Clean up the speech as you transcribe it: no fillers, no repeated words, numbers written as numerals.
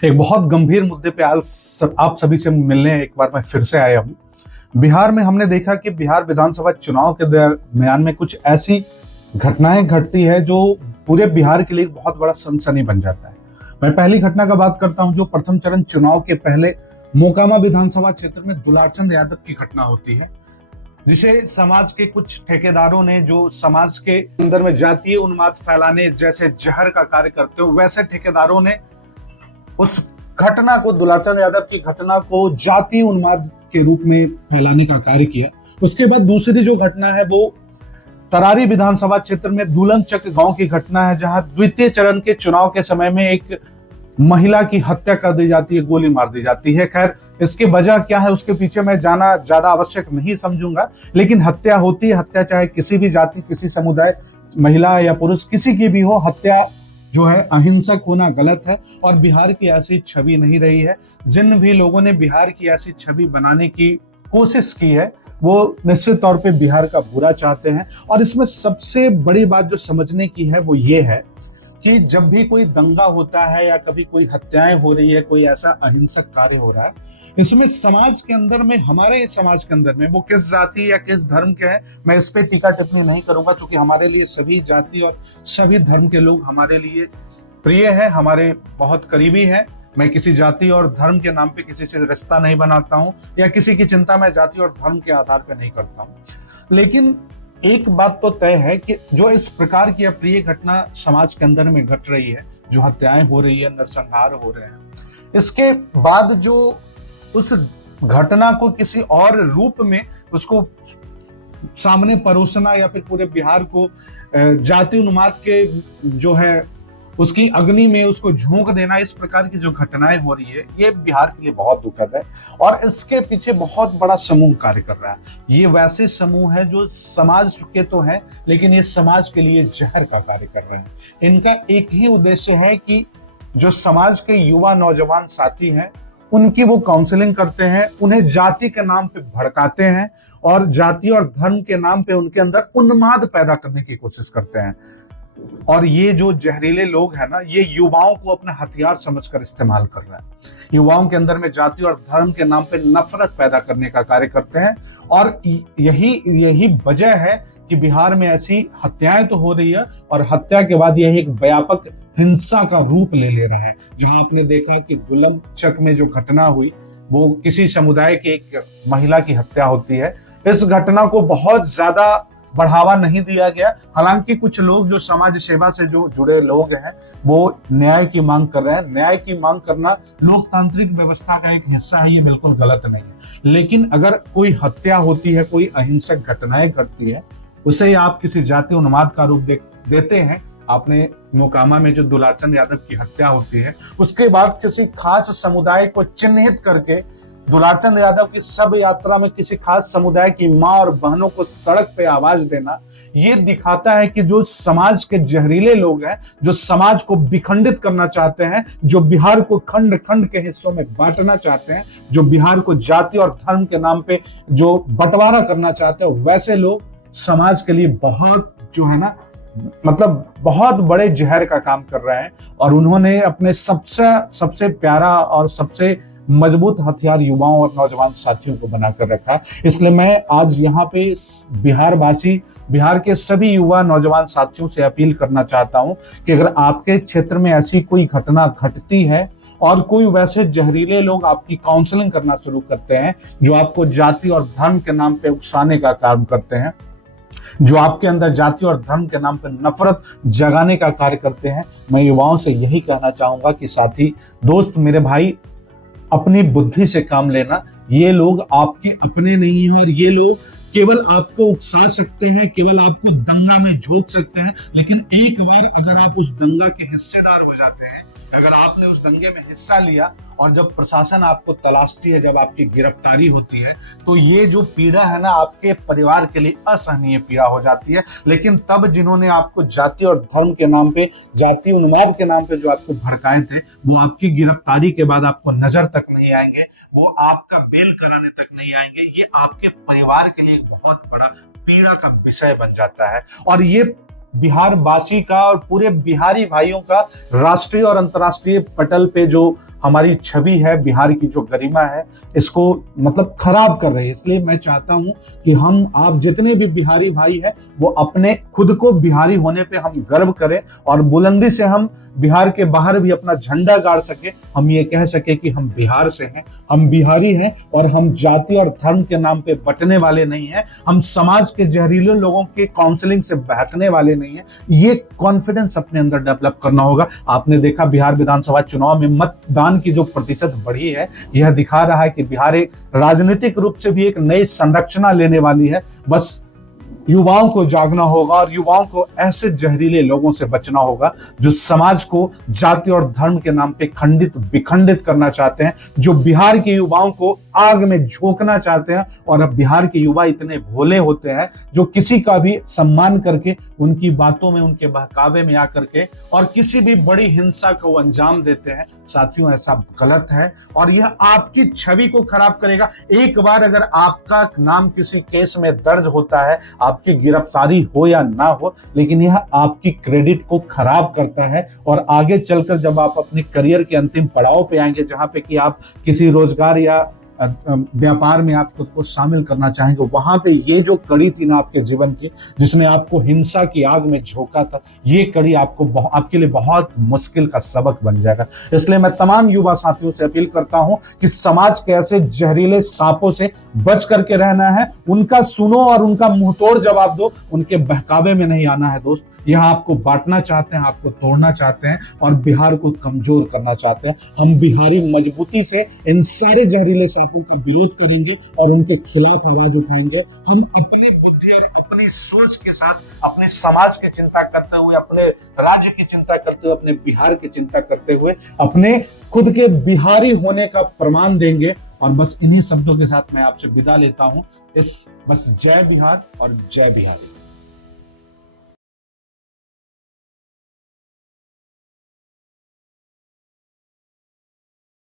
एक बहुत गंभीर मुद्दे पे आज आप सभी से मिलने एक बार मैं फिर से आया हूँ। बिहार में हमने देखा कि बिहार विधानसभा चुनाव के दरमियान में कुछ ऐसी घटनाएं घटती है जो पूरे बिहार के लिए एक बहुत बड़ा सनसनी बन जाता है। मैं पहली घटना का बात करता हूं जो प्रथम चरण चुनाव के पहले मोकामा विधानसभा क्षेत्र में दुलारचंद यादव की घटना होती है, जिसे समाज के कुछ ठेकेदारों ने, जो समाज के अंदर में जातीय उन्माद फैलाने जैसे जहर का कार्य करते हो, वैसे ठेकेदारों ने उस घटना को, दुलारचंद यादव की घटना को जातीय उन्माद के रूप में फैलाने का कार्य किया। उसके बाद दूसरी जो घटना है वो तरारी विधानसभा क्षेत्र में दुलनचक गांव की घटना है, जहां द्वितीय चरण के चुनाव के समय में एक महिला की हत्या कर दी जाती है, गोली मार दी जाती है। खैर, इसकी वजह क्या है उसके पीछे मैं जाना ज्यादा आवश्यक नहीं समझूंगा, लेकिन हत्या होती है। हत्या चाहे किसी भी जाति, किसी समुदाय, महिला या पुरुष, किसी की भी हो, हत्या जो है अहिंसक होना गलत है और बिहार की ऐसी छवि नहीं रही है। जिन भी लोगों ने बिहार की ऐसी छवि बनाने की कोशिश की है वो निश्चित तौर पे बिहार का बुरा चाहते हैं। और इसमें सबसे बड़ी बात जो समझने की है वो ये है कि जब भी कोई दंगा होता है या कभी कोई हत्याएं हो रही है, कोई ऐसा अहिंसक कार्य हो रहा है, इसमें समाज के अंदर में, हमारे समाज के अंदर में, वो किस जाति या किस धर्म के हैं, मैं इस पे टीका टिप्पणी नहीं करूंगा, क्योंकि हमारे लिए सभी जाति और सभी धर्म के लोग हमारे लिए प्रिय है, हमारे बहुत करीबी है। मैं किसी जाति और धर्म के नाम पे किसी से रिश्ता नहीं बनाता हूं या किसी की चिंता मैं जाति और धर्म के आधार पर नहीं करता हूं। लेकिन एक बात तो तय है कि जो इस प्रकार की अप्रिय घटना समाज के अंदर में घट रही है, जो हत्याएं हो रही है, नरसंहार हो रहे हैं, इसके बाद जो उस घटना को किसी और रूप में उसको सामने परोसना या फिर पूरे बिहार को जाति उन्माद के जो है उसकी अग्नि में उसको झोंक देना, इस प्रकार की जो घटनाएं हो रही है, ये बिहार के लिए बहुत दुखद है। और इसके पीछे बहुत बड़ा समूह कार्य कर रहा है। ये वैसे समूह है जो समाज के तो हैं, लेकिन ये समाज के लिए जहर का कार्य कर रहे हैं। इनका एक ही उद्देश्य है कि जो समाज के युवा नौजवान साथी हैं उनकी वो काउंसलिंग करते हैं, उन्हें जाति के नाम पे भड़काते हैं और जाति और धर्म के नाम पे उनके अंदर उन्माद पैदा करने की कोशिश करते हैं। और ये जो जहरीले लोग हैं ना, ये युवाओं को अपना हथियार समझकर इस्तेमाल कर रहे हैं। युवाओं के अंदर में जाति और धर्म के नाम पे नफरत पैदा करने का कार्य करते हैं। और यही वजह है कि बिहार में ऐसी हत्याएं तो हो रही है और हत्या के बाद यह एक व्यापक हिंसा का रूप ले रहा है। जहां आपने देखा कि दुलनचक में जो घटना हुई वो किसी समुदाय की एक महिला की हत्या होती है। इस घटना को बहुत ज्यादा बढ़ावा नहीं दिया गया। हालांकि कुछ लोग जो समाज सेवा से जो जुड़े लोग हैं वो न्याय की मांग कर रहे हैं। न्याय की मांग करना लोकतांत्रिक व्यवस्था का एक हिस्सा है, ये बिल्कुल गलत नहीं है। लेकिन अगर कोई हत्या होती है, कोई अहिंसक घटनाएं घटती है, उसे आप किसी जाति उन्माद का रूप देते हैं। आपने मोकामा में जो दुलारचंद यादव की हत्या होती है, उसके बाद किसी खास समुदाय को चिन्हित करके दुलारचंद यादव की शव यात्रा में किसी खास समुदाय की मां और बहनों को सड़क पे आवाज देना, ये दिखाता है कि जो समाज के जहरीले लोग हैं, जो समाज को विखंडित करना चाहते हैं, जो बिहार को खंड खंड के हिस्सों में बांटना चाहते हैं, जो बिहार को जाति और धर्म के नाम पे जो बंटवारा करना चाहते हैं, वैसे लोग समाज के लिए बहुत जो है ना, मतलब बहुत बड़े जहर का काम कर रहे हैं। और उन्होंने अपने सबसे प्यारा और सबसे मजबूत हथियार युवाओं और नौजवान साथियों को बनाकर रखा है। इसलिए मैं आज यहाँ पे बिहार के सभी युवा नौजवान साथियों से अपील करना चाहता हूँ कि अगर आपके क्षेत्र में ऐसी कोई घटना घटती है और कोई वैसे जहरीले लोग आपकी काउंसलिंग करना शुरू करते हैं, जो आपको जाति और धर्म के नाम पे उकसाने का काम करते हैं, जो आपके अंदर जाति और धर्म के नाम पर नफरत जगाने का कार्य करते हैं, मैं युवाओं से यही कहना चाहूंगा कि साथी, दोस्त, मेरे भाई, अपनी बुद्धि से काम लेना। ये लोग आपके अपने नहीं हैं और ये लोग केवल आपको उकसा सकते हैं, केवल आपको दंगा में झोंक सकते हैं। लेकिन एक बार अगर आप उस दंगा के हिस्सेदार हो जाते हैं, अगर आपने उस दंगे में हिस्सा लिया और जब प्रशासन आपको तलाशती है, जब आपकी गिरफ्तारी होती है, तो ये जो पीड़ा है ना, आपके परिवार के लिए असहनीय पीड़ा हो जाती है। लेकिन तब जिन्होंने आपको जाति और धर्म के नाम पे, जाति उन्माद के नाम पे जो आपको भड़काए थे, वो आपकी गिरफ्तारी के बाद आपको नजर तक नहीं आएंगे, वो आपका बेल कराने तक नहीं आएंगे। ये आपके परिवार के लिए एक बहुत बड़ा पीड़ा का विषय बन जाता है। और ये बिहार वासी का और पूरे बिहारी भाइयों का राष्ट्रीय और अंतर्राष्ट्रीय पटल पे जो हमारी छवि है, बिहार की जो गरिमा है, इसको मतलब खराब कर रहे हैं। इसलिए मैं चाहता हूं कि हम आप जितने भी बिहारी भाई हैं वो अपने खुद को बिहारी होने पे हम गर्व करें और बुलंदी से हम बिहार के बाहर भी अपना झंडा गाड़ सके। हम ये कह सके कि हम बिहार से हैं, हम बिहारी हैं और हम जाति और धर्म के नाम पे बंटने वाले नहीं हैं। हम समाज के जहरीले लोगों के काउंसलिंग से बहकने वाले नहीं हैं। ये कॉन्फिडेंस अपने अंदर डेवलप करना होगा। आपने देखा बिहार विधानसभा चुनाव में मतदान की जो प्रतिशत बढ़ी है, यह दिखा रहा है कि बिहार एक राजनीतिक रूप से भी एक नई संरचना लेने वाली है। बस युवाओं को जागना होगा और युवाओं को ऐसे जहरीले लोगों से बचना होगा जो समाज को जाति और धर्म के नाम पे खंडित विखंडित करना चाहते हैं, जो बिहार के युवाओं को आग में झोंकना चाहते हैं। और अब बिहार के युवा इतने भोले होते हैं जो किसी का भी सम्मान करके उनकी बातों में, उनके बहकावे में आकर के और किसी भी बड़ी हिंसा को अंजाम देते हैं। साथियों, ऐसा गलत है और यह आपकी छवि को खराब करेगा। एक बार अगर आपका नाम किसी केस में दर्ज होता है, आपकी गिरफ्तारी हो या ना हो, लेकिन यह आपकी क्रेडिट को खराब करता है। और आगे चलकर जब आप अपने करियर के अंतिम पड़ाव पे आएंगे, जहां पे कि आप किसी रोजगार या व्यापार में आप खुद को शामिल करना चाहेंगे, वहां पे ये जो कड़ी थी ना आपके जीवन की, जिसने आपको हिंसा की आग में झोंका था, ये कड़ी आपके लिए बहुत मुश्किल का सबक बन जाएगा। इसलिए मैं तमाम युवा साथियों से अपील करता हूं कि समाज के ऐसे जहरीले सांपों से बच करके रहना है। उनका सुनो और उनका मुंहतोड़ जवाब दो, उनके बहकावे में नहीं आना है। दोस्त, यह आपको बांटना चाहते हैं, आपको तोड़ना चाहते हैं और बिहार को कमजोर करना चाहते हैं। हम बिहारी मजबूती से इन सारे जहरीले सांपों का विरोध करेंगे और उनके खिलाफ आवाज उठाएंगे। हम अपनी बुद्धि और अपनी सोच के साथ अपने समाज की चिंता करते हुए, अपने राज्य की चिंता करते हुए, अपने बिहार की चिंता करते हुए अपने खुद के बिहारी होने का प्रमाण देंगे। और बस इन्हीं शब्दों के साथ मैं आपसे विदा लेता हूं। बस जय बिहार और जय बिहारी।